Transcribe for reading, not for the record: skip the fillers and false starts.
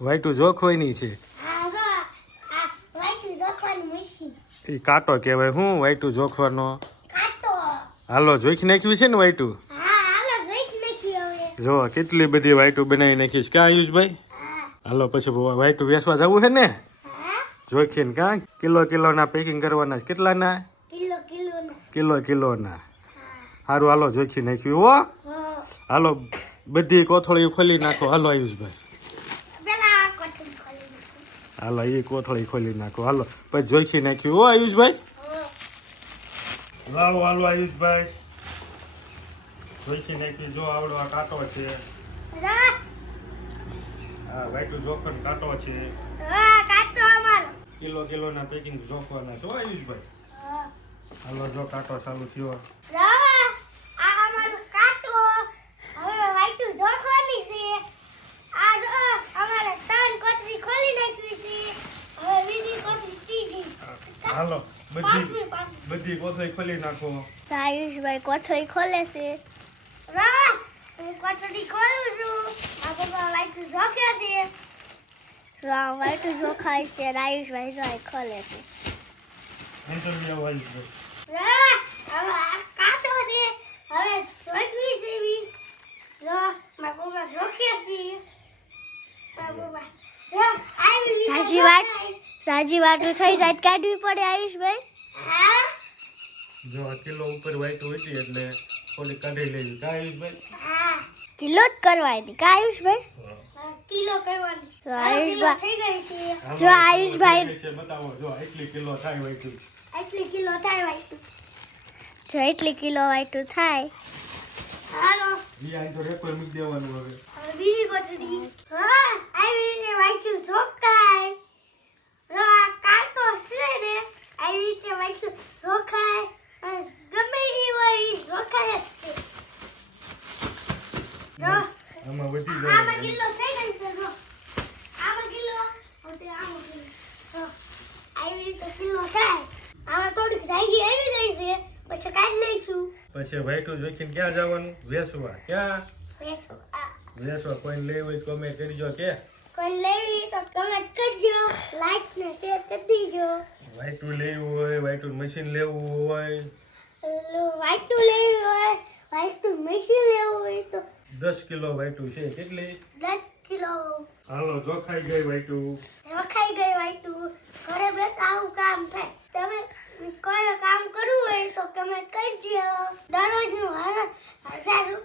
વાઈટું જોખવાની છે. એ કાંટો કહેવાય. હું વાઈટું જોખવાનો. હાલો જોખી નાખ્યું છે ને વાઈટું. જો કેટલી બધી વાઈટું બનાવી નાખીશ ક્યાં આયુષભાઈ. હાલો પછી વાઈટું વેચવા જવું છે ને જોખીને કાં કિલોના પેકિંગ કરવાના. કેટલાના? કિલોના. સારું હાલો જોખી નાખ્યું હો. હાલો બધી કોથળી ખોલી નાખો. હાલો આયુષભાઈ હાલો એ કોથળી ખોલી નાખો. હાલો પછી જોખી નાખ્યું હો આયુષભાઈ. લાવો હાલો આયુષભાઈ જોખી નાખ્યું. જો આવડો આ કાંટો છે. હા વાઈટું જોખન કાંટો છે. કિલોના પેકિંગ જોખવાના છો આયુષભાઈ. હાલો જો કાંટો ચાલુ થયો. હાલો બધી કોથળી ખોલી નાખો. આયુષભાઈ કોથળી ખોલે છે. કોથળી ખોલું છું. આ પપ્પા વાઈટું જોખે છે. વાઈટું જોખાય છે. આયુષભાઈ જો ખોલે છે. અંદર લેવો આયુષભાઈ. કાંટો છે હવે જોખવી છે બી. જો મારા પપ્પા જોખે છે. સાજી વાટું થઈ જાય કાઢવી પડે આયુષભાઈ. જો આ કિલો ઉપર વાઈટું હતી એટલે થોડી કાઢી લેવી કા આયુષભાઈ. કિલો જ કરવાની કા આયુષભાઈ. કિલો કરવાની. તો આયુષભાઈ જો આયુષભાઈ બતાવો. જો એટલી કિલો થાય વાઈટું. જો એટલી કિલો વાઈટું થાય. હાલો ઈ આ તો રેપર મૂકી દેવાનું હવે. બીજી કોથળી. આવી રીતે વાઈટું જોખાય. કાંટો છે ને આવી રીતે વાઈટું જોખાય. ગમે એ હોય જોખાય જ છે. જો આમાં વધી જાય. આમાં કિલો થઈ ગઈ છે. જો આમાં કિલો અને આમાં કિલો. જો આવી રીતે કિલો થાય. આમાં થોડીક જાગી આવી ગઈ છે. પછી કાઢી લઈશું. પછી વાઈટું જોખીને ક્યાં જવાનું? વેચવા. ક્યાં વેચવા? કોઈને લેવું હોય કોમેન્ટ કરજો. કે કોઈ લેવી તો કમેન્ટ કરજો. લાઈક ને શેર કરી દીજો. વાઈટું લેવું હોય, વાઈટું મશીન લેવું હોય, વાઈટું લેવી હોય, વાઈટું મશીન લેવું હોય તો 10 કિલો વાઈટું છે. કેટલી? 10 કિલો. હાલો જોખાઈ ગઈ વાઈટું. વખાઈ ગઈ વાઈટું. ઘરે બેઠા આવું કામ થાય. તમે કોઈ કામ કરવું હોય તો કમેન્ટ કરજો. દરરોજનું 1000